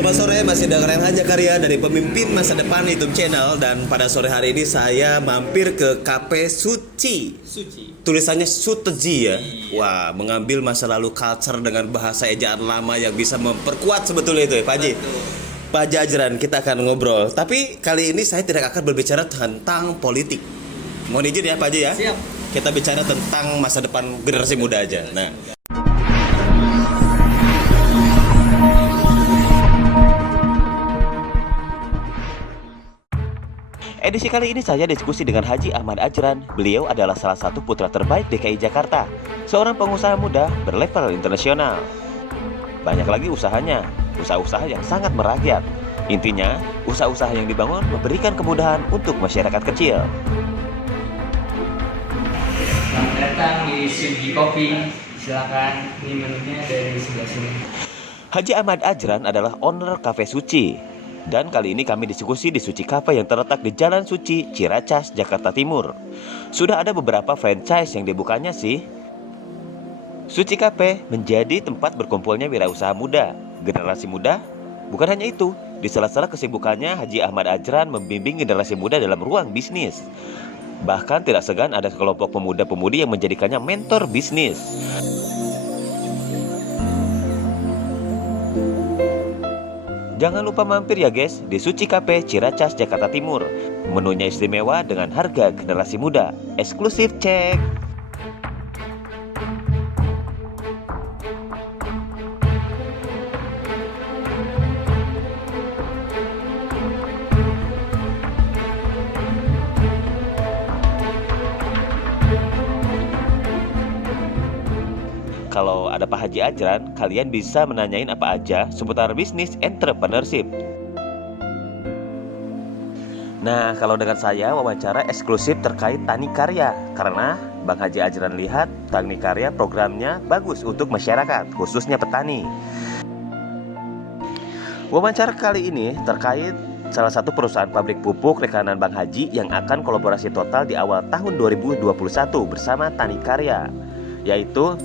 Selamat sore, masih dengerin aja karya dari Pemimpin Masa Depan YouTube channel. Dan pada sore hari ini saya mampir ke Cafe Suci. Tulisannya Suteji ya. Wah, mengambil masa lalu culture dengan bahasa ejaan lama yang bisa memperkuat sebetulnya itu ya Pak Haji. Pak Jajran, kita akan ngobrol. Tapi kali ini saya tidak akan berbicara tentang politik. Mohon izin ya Pak Haji ya. Siap. Kita bicara tentang masa depan generasi muda aja. Nah, edisi kali ini saya diskusi dengan Haji Ahmad Ajran. Beliau adalah salah satu putra terbaik DKI Jakarta, seorang pengusaha muda berlevel internasional. Banyak lagi usahanya, usaha-usaha yang sangat merakyat. Intinya, usaha-usaha yang dibangun memberikan kemudahan untuk masyarakat kecil. Selamat datang di Sugi Coffee. Silakan, ini menunya dari sebelah sini. Haji Ahmad Ajran adalah owner Cafe Suci. Dan kali ini kami diskusi di Suci Cafe yang terletak di Jalan Suci, Ciracas, Jakarta Timur. Sudah ada beberapa franchise yang dibukanya sih. Suci Cafe menjadi tempat berkumpulnya wirausaha muda, generasi muda. Bukan hanya itu, di sela-sela kesibukannya Haji Ahmad Ajran membimbing generasi muda dalam ruang bisnis. Bahkan tidak segan ada kelompok pemuda-pemudi yang menjadikannya mentor bisnis. Jangan lupa mampir ya guys di Suci Cafe Ciracas, Jakarta Timur. Menunya istimewa dengan harga generasi muda. Eksklusif cek. Kalau ada Pak Haji Ajran, kalian bisa menanyain apa aja seputar bisnis entrepreneurship. Nah, kalau dengan saya wawancara eksklusif terkait Tani Karya, karena Bang Haji Ajran lihat Tani Karya programnya bagus untuk masyarakat, khususnya petani. Wawancara kali ini terkait salah satu perusahaan pabrik pupuk rekanan Bang Haji yang akan kolaborasi total di awal tahun 2021 bersama Tani Karya, yaitu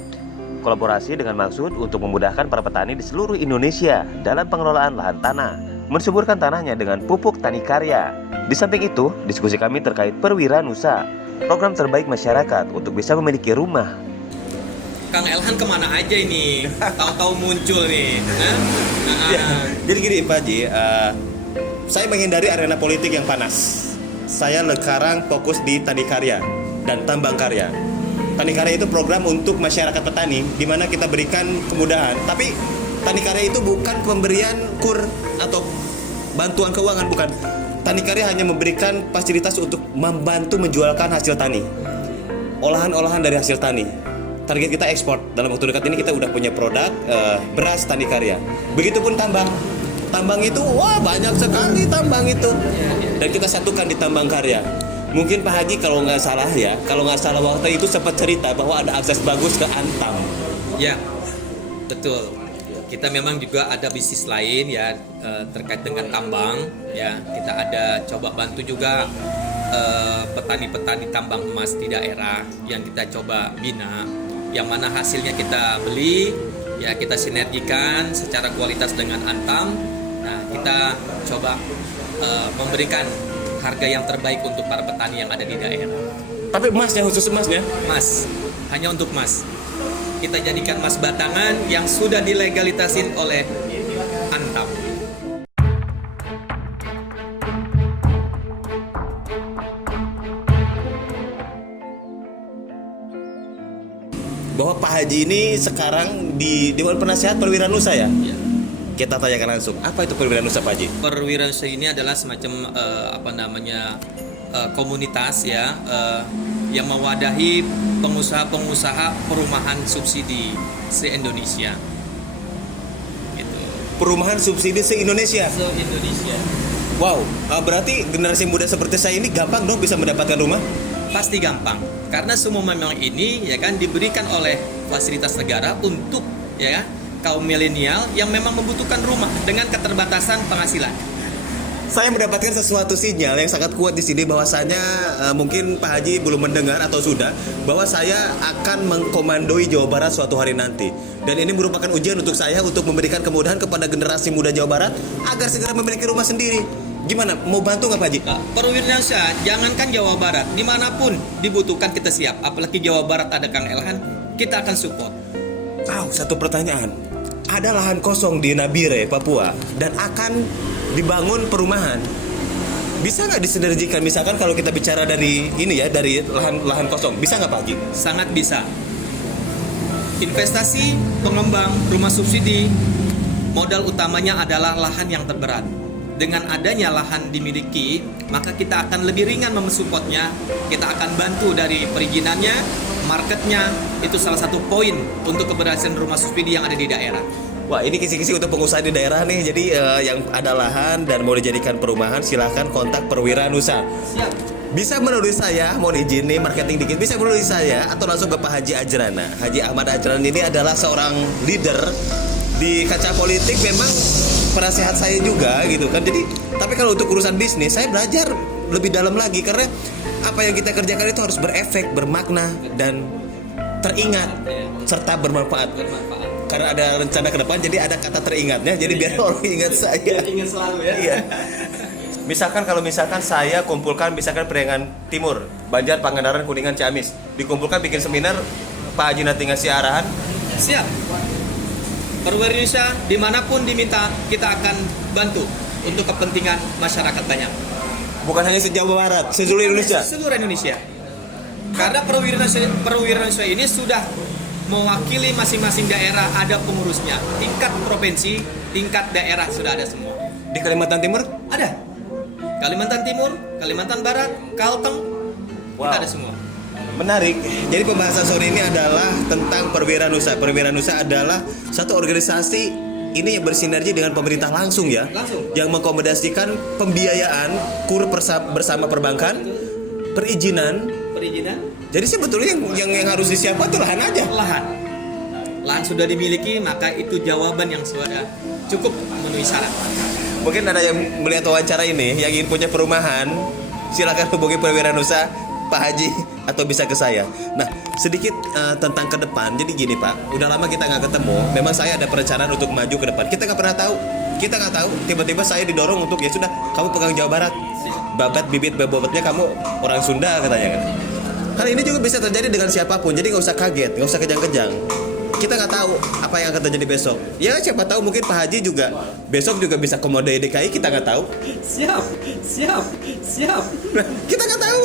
kolaborasi dengan maksud untuk memudahkan para petani di seluruh Indonesia dalam pengelolaan lahan tanah, mensuburkan tanahnya dengan pupuk Tani Karya. Di samping itu, diskusi kami terkait Perwiranusa, program terbaik masyarakat untuk bisa memiliki rumah. Kang Elhan kemana aja ini? Tahu-tahu muncul nih. Ya, jadi gini Pak Haji, saya menghindari arena politik yang panas. Saya sekarang fokus di Tani Karya dan Tambang Karya. Tani Karya itu program untuk masyarakat petani, di mana kita berikan kemudahan. Tapi Tani Karya itu bukan pemberian kur atau bantuan keuangan, bukan. Tani Karya hanya memberikan fasilitas untuk membantu menjualkan hasil tani, olahan-olahan dari hasil tani. Target kita ekspor. Dalam waktu dekat ini kita udah punya produk beras Tani Karya. Begitupun tambang. Tambang itu, wah banyak sekali tambang itu. Dan kita satukan di Tambang Karya. Mungkin Pak Haji kalau nggak salah waktu itu sempat cerita bahwa ada akses bagus ke Antam. Ya, betul. Kita memang juga ada bisnis lain ya terkait dengan tambang. Ya, kita ada coba bantu juga petani-petani tambang emas di daerah yang kita coba bina. Yang mana hasilnya kita beli, ya kita sinergikan secara kualitas dengan Antam. Nah, kita coba memberikan harga yang terbaik untuk para petani yang ada di daerah. Tapi emasnya, khusus emasnya? Mas, hanya untuk mas. Kita jadikan mas batangan yang sudah dilegalitasin oleh Antam. Bahwa Pak Haji ini sekarang di Dewan Penasehat Perwiranusa ya? Ya. Kita tanyakan langsung, apa itu Perwiranusa Pak Haji? Perwiranusa ini adalah semacam komunitas ya yang mewadahi pengusaha-pengusaha perumahan subsidi se-Indonesia. Gitu. Perumahan subsidi se-Indonesia? Se-Indonesia. Wow, berarti generasi muda seperti saya ini gampang dong bisa mendapatkan rumah? Pasti gampang, karena semua memang ini ya kan diberikan oleh fasilitas negara untuk ya kaum milenial yang memang membutuhkan rumah dengan keterbatasan penghasilan. Saya mendapatkan sesuatu sinyal yang sangat kuat di sini bahwasanya mungkin Pak Haji belum mendengar atau sudah bahwa saya akan mengkomandoi Jawa Barat suatu hari nanti. Dan ini merupakan ujian untuk saya untuk memberikan kemudahan kepada generasi muda Jawa Barat agar segera memiliki rumah sendiri. Gimana? Mau bantu nggak Pak Haji? Perwirausaha, jangankan Jawa Barat, dimanapun dibutuhkan kita siap. Apalagi Jawa Barat ada Kang Elhan, kita akan support. Satu pertanyaan. Ada lahan kosong di Nabire, Papua, dan akan dibangun perumahan. Bisa nggak disinergikan? Misalkan kalau kita bicara dari ini ya, dari lahan kosong, bisa nggak Pak Haji? Sangat bisa. Investasi, pengembang, rumah subsidi, modal utamanya adalah lahan yang terberat. Dengan adanya lahan dimiliki, maka kita akan lebih ringan mensupportnya. Kita akan bantu dari perizinannya, marketnya. Itu salah satu poin untuk keberhasilan rumah subsidi yang ada di daerah. Wah, ini kisi-kisi untuk pengusaha di daerah nih. Jadi yang ada lahan dan mau dijadikan perumahan, silahkan kontak Perwirausaha. Siap. Bisa menulis saya, mohon izin nih marketing dikit. Bisa menulis saya atau langsung ke Pak Haji Ajrana. Haji Ahmad Ajrana ini adalah seorang leader di kancah politik, memang penasehat saya juga gitu kan. Jadi, tapi kalau untuk urusan bisnis, saya belajar lebih dalam lagi karena apa yang kita kerjakan itu harus berefek, bermakna dan teringat serta bermanfaat. Karena ada rencana ke depan, jadi ada kata teringatnya. Jadi biar orang ingat saya. Ingat selalu ya. Iya. Misalkan saya kumpulkan misalkan Priangan Timur, Banjar, Pangandaran, Kuningan, Ciamis, dikumpulkan bikin seminar, Pak Haji nanti ngasih arahan. Siap. Perwirausaha dimanapun diminta, kita akan bantu untuk kepentingan masyarakat banyak. Bukan hanya se-Jawa Barat, seluruh Indonesia. Seluruh Indonesia. Karena perwirausaha ini sudah mewakili masing-masing daerah, ada pengurusnya. Tingkat provinsi, tingkat daerah sudah ada semua. Di Kalimantan Timur? Ada. Kalimantan Timur, Kalimantan Barat, Kalteng, Wow. kita ada semua. Menarik. Jadi pembahasan sore ini adalah tentang Perwirausaha. Perwirausaha adalah satu organisasi ini yang bersinergi dengan pemerintah langsung ya. Langsung. Yang mengakomodasikan pembiayaan kur bersama perbankan, perizinan. Jadi sebetulnya yang harus disiapkan itu lahan aja. Lahan sudah dimiliki, maka itu jawaban yang sudah cukup memenuhi syarat. Mungkin ada yang melihat wawancara ini yang ingin punya perumahan, silakan hubungi Perwirausaha Pak Haji atau bisa ke saya. Nah, sedikit tentang ke depan. Jadi gini Pak, udah lama kita nggak ketemu. Memang saya ada perencanaan untuk maju ke depan. Kita nggak pernah tahu. Tiba-tiba saya didorong untuk ya sudah, kamu pegang Jawa Barat. Babat bibit bobotnya kamu orang Sunda katanya kan. Hal ini juga bisa terjadi dengan siapapun. Jadi nggak usah kaget, nggak usah kejang-kejang. Kita nggak tahu apa yang akan terjadi besok. Ya siapa tahu mungkin Pak Haji juga besok juga bisa komodoi DKI, kita nggak tahu. Siap. Nah, kita nggak tahu.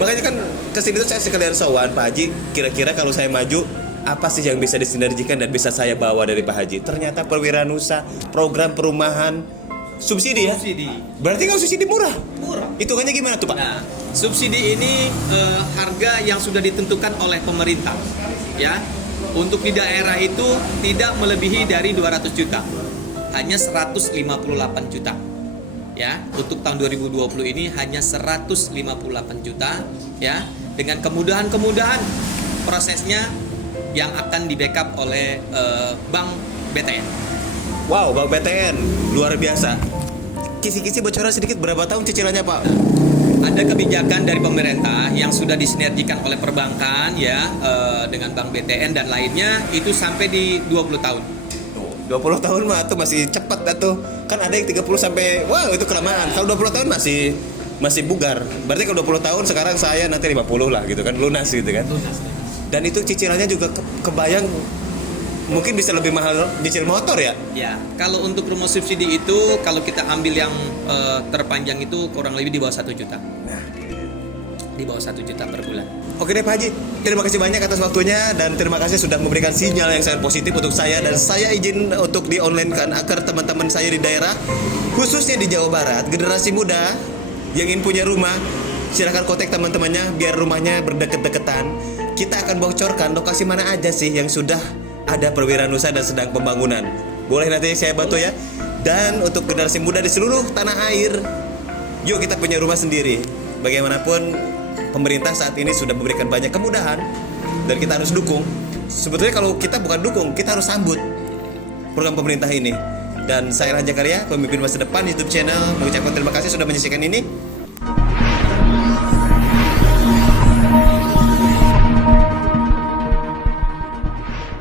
Makanya kan kesini tuh saya sekalian sowan Pak Haji. Kira-kira kalau saya maju apa sih yang bisa disinergikan dan bisa saya bawa dari Pak Haji? Ternyata Perwirausaha, program perumahan, subsidi ya. Berarti nggak subsidi murah. Hitungannya gimana tuh Pak? Nah, subsidi ini harga yang sudah ditentukan oleh pemerintah, ya. Untuk di daerah itu tidak melebihi dari 200 juta, hanya 158 juta. Ya, untuk tahun 2020 ini hanya 158 juta, ya, dengan kemudahan-kemudahan prosesnya yang akan di-backup oleh Bank BTN. Wow, Bank BTN luar biasa. Kisi-kisi bocoran sedikit, berapa tahun cicilannya Pak? Ada kebijakan dari pemerintah yang sudah disinergikan oleh perbankan ya dengan Bank BTN dan lainnya itu sampai di 20 tahun. 20 tahun mah itu masih cepat tuh. Kan ada yang 30 sampai wah itu kelamaan. Kalau 20 tahun masih bugar. Berarti kalau 20 tahun sekarang saya nanti 50 lah gitu kan, lunas gitu kan. Dan itu cicilannya juga kebayang mungkin bisa lebih mahal cicil motor ya. Ya, kalau untuk rumah subsidi itu kalau kita ambil yang terpanjang itu kurang lebih di bawah 1 juta. Di bawah 1 juta per bulan. Oke deh Pak Haji, terima kasih banyak atas waktunya dan terima kasih sudah memberikan sinyal yang sangat positif untuk saya, dan saya izin untuk di-online-kan agar teman-teman saya di daerah khususnya di Jawa Barat, generasi muda yang ingin punya rumah, silakan kontak teman-temannya biar rumahnya berdeket-deketan. Kita akan bocorkan lokasi mana aja sih yang sudah ada Perwirausaha dan sedang pembangunan. Boleh nanti saya bantu ya. Dan untuk generasi muda di seluruh tanah air, yuk kita punya rumah sendiri. Bagaimanapun pemerintah saat ini sudah memberikan banyak kemudahan dan kita harus dukung. Sebetulnya kalau kita bukan dukung, kita harus sambut program pemerintah ini. Dan saya Raja Karya, pemimpin masa depan YouTube channel, mengucapkan terima kasih sudah menyaksikan ini.